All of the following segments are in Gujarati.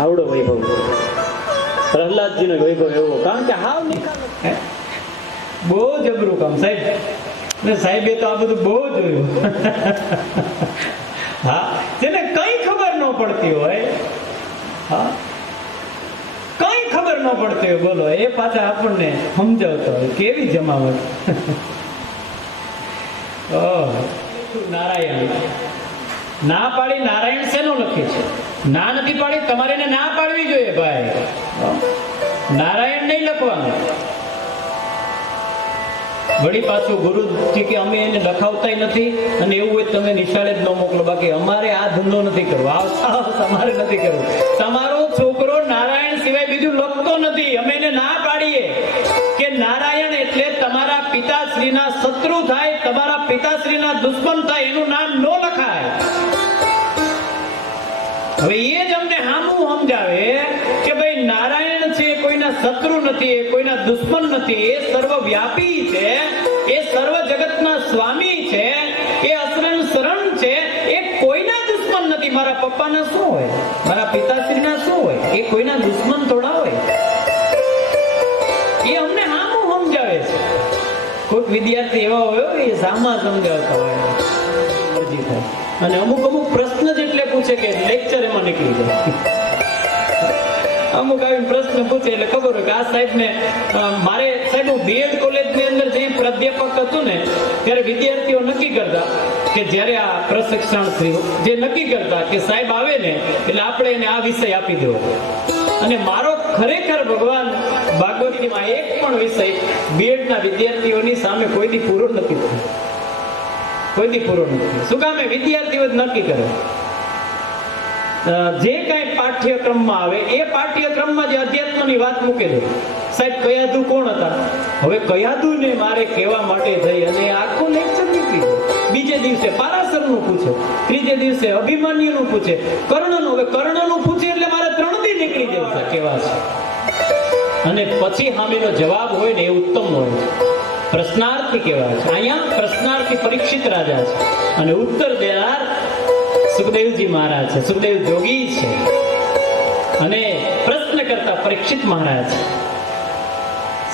આવડો વૈભવ. પ્રહલાદજીનો વૈભવ એવો. કારણ કે હાવ છે. બહુ જબરું કામ, સાહેબ. ને સાહેબે તો આ બધું બહુ જોયું. હા, જેને કઈ ખબર ન પડતી હોય, હા, કઈ ખબર ન પડતી હોય, બોલો, એ પાછા આપણને સમજાવતો હોય, કેવી જમાવટ. નારાયણ. ના પાડી નારાયણ શેનો લખે છે? ના નથી પાડી, તમારે એને ના પાડવી જોઈએ ભાઈ. નારાયણ નહીં લખવાનું. વળી પાછું ગુરુ કે અમે એને લખાવતા નથી અને એવું હોય તમે નિશાળે જ ન મોકલો. બાકી અમારે આ ધંધો નથી કરવો. આ તમારે નથી કરવું. તમારો શત્રુ નથી, એ કોઈના દુશ્મન નથી, એ સર્વવ્યાપી છે, એ સર્વ જગતના સ્વામી છે, એ અસરણ શરણ છે, એ કોઈના દુશ્મન નથી. મારા પપ્પાના શું હોય? મારા પિતાશ્રીના શું હોય? એ કોઈના દુશ્મન થોડા હોય? એ અમને આમું સમજાવે છે. કોઈક વિદ્યાર્થી એવા હોય એ સામા સમજાવતા હોય. અને અમુક અમુક પ્રશ્ન જ એટલે પૂછે કે લેક્ચર એમાં નીકળી જાય. અમુક આવીને પ્રશ્ન પૂછે એટલે ખબર હોય કે આ સાહેબને મારે સાહેબ હું બીએડ કોલેજની અંદર જે પ્રાધ્યાપક હતું ને, ત્યારે વિદ્યાર્થીઓ નક્કી કરતા કે જ્યારે આ પ્રશિક્ષણાર્થીઓ જે નક્કી કરતા કે સાહેબ આવે ને, એટલે આપણે એને આ વિષય આપી દેવો. અને મારો ખરેખર ભગવાન ભાગવતીમાં એક પણ વિષય બીએડના વિદ્યાર્થીઓની સામે કોઈથી પૂરો નથી થયો. કોઈ દી પૂરો નથી શું કામે વિદ્યાર્થીઓ જ નક્કી કરે? જે કાંઈ પાઠ્યક્રમમાં આવે, એ પાઠ્યક્રમમાં જે અધ્યાત્મની વાત મૂકે છે સાહેબ કયાદુ કોણ હતા? હવે કયાધુને મારે કહેવા માટે થઈ અને આખું લેક્ચર નીકળી ગયું. બીજે દિવસે પારાસરનું પૂછે, ત્રીજે દિવસે અભિમાન્યુનું પૂછે. કર્ણનું, હવે કર્ણનું પૂછે એટલે મારે ત્રણ દી નીકળી જાય કેવા છે? અને પછી સામેનો જવાબ હોય ને એ ઉત્તમ હોય. છે પ્રશ્નાર્થી કહેવાય છે. અહીંયા પ્રશ્નાર્થી પરીક્ષિત રાજા છે. અને ઉત્તર દેનાર સુખદેવજી મહારાજ છે. સુખદેવ જોગી છે. અને પ્રશ્ન કરતા પરીક્ષિત મહારાજ.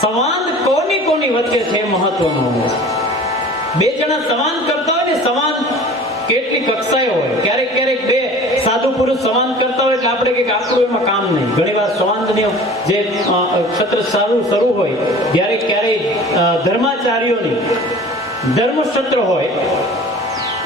સંવાદ કોની કોની વચ્ચે છે મહત્વનો બે જણા સંવાદ કરતા હોય ને, સંવાદ કેટલી કક્ષાએ હોય. ક્યારેક ક્યારેક બે સાધુ પુરુષ સંવાદ કરતા હોય એટલે આપણે કે આપણું એમાં કામ નહીં. ઘણી વાર સંવાદની જે ક્ષત્ર સારું, શરૂ હોય, ત્યારે ક્યારેય ધર્માચાર્યોની ધર્માચાર્યોની ધર્મક્ષત્ર હોય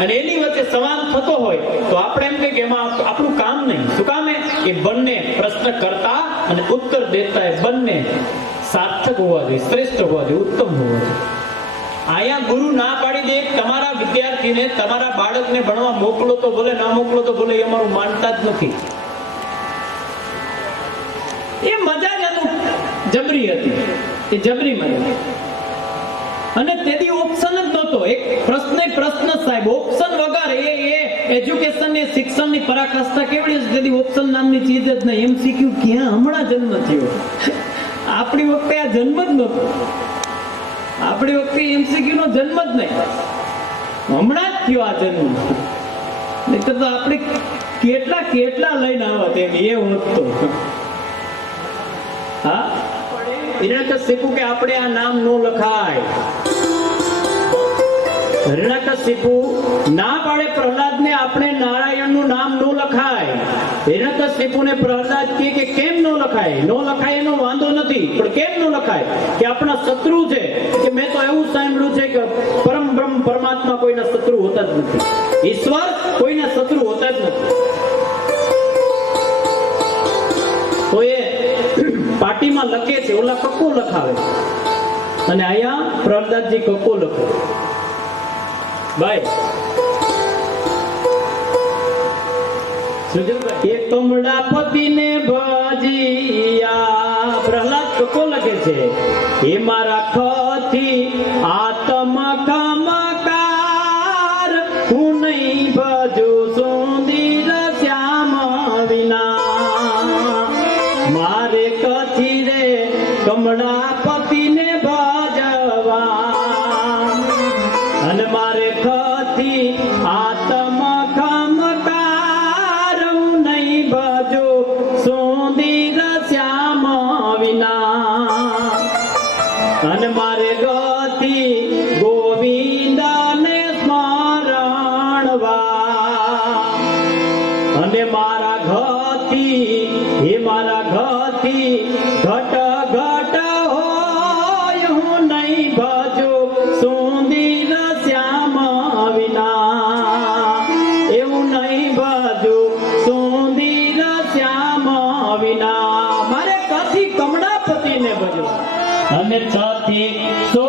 અને એની વચ્ચે સંવાદ થતો હોય તો આપણે એમ કે એમાં આપણું કામ નહીં. શું કામ એ? બંને પ્રશ્ન કરતા અને ઉત્તર દેતા એ બંને સાર્થક હોવા જોઈએ, શ્રેષ્ઠ હોવા જોઈએ, ઉત્તમ હોવા જોઈએ. અહીંયા ગુરુ ના પાડી દે, તમારા વિદ્યાર્થીને, તમારા બાળકને ભણવા મોકલો તો ભલે, ના મોકલો તો ભલે, એ અમારું માનતા જ નથી. એ મજા જ જબરી હતી. એ જબરી મજા. અને તેથી ઓપ્શન જ નહોતો. એક પ્રશ્ન પ્રશ્ન સાહેબ. ઓપ્શન વગર એ એ એજ્યુકેશન શિક્ષણની પરાકાષ્ઠા કેવડી છે તેથી ઓપ્શન નામની ચીજ જ નહીં. એમસીક્યુ ક્યાં હમણાં જન્મ થયો? આપણી વખતે આ જન્મ જ નહોતો. આપણી વખતે એમસીક્યુ નો જન્મ જ નહીં. હમણાં જ થયો આ જન્મ. નહીં તો આપણે કેટલા કેટલા લઈને આવત એમ એ હું તો હા? હિરણ્યકશિપુ કે આપણે આ નામ નો લખાય. હિરણ્યકશિપુ ના પાડે પ્રહલાદને આપણે નારાયણનું નામ નો લખાય. હિરણ્યકશિપુને પ્રહલાદ કહે કે કેમ નો લખાય? નો લખાય એનો વાંધો નથી, પણ કેમ નો લખાય? કે આપણા શત્રુ છે. કે મેં તો એવું સાંભળ્યું છે કે પરમ બ્રહ્મ પરમાત્મા કોઈના શત્રુ હોતા જ નથી. ઈશ્વર કોઈના પાટીમાં લખે છે, ઓલા કક્કો લખાવે અને અહીંયા પ્રહલાદજી કક્કો લખે ભાઈ. એ કમળા પતિને ભજીયા. પ્રહલાદ કક્કો લખે છે. એ મારા ખથી આત્મ মার গতি গোবিন্দা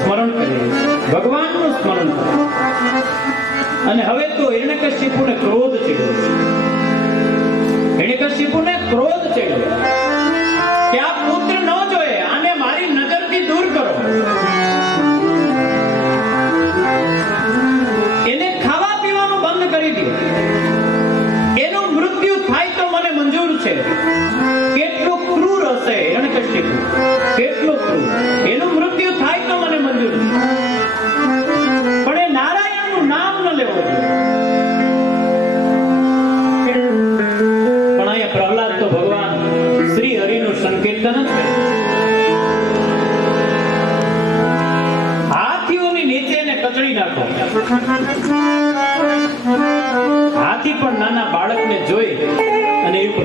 સ્મરણ કરે ભગવાનનું સ્મરણ કરે અને હવે તો હિરણ્યકશિપુને ક્રોધ ચડ્યો છે. હિરણ્યકશિપુને ક્રોધ ચડ્યો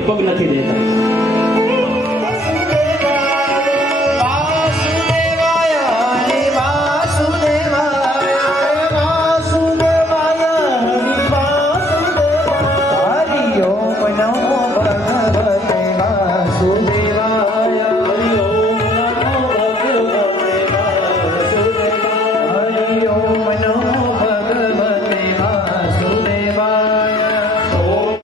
પગ નથી દેતા.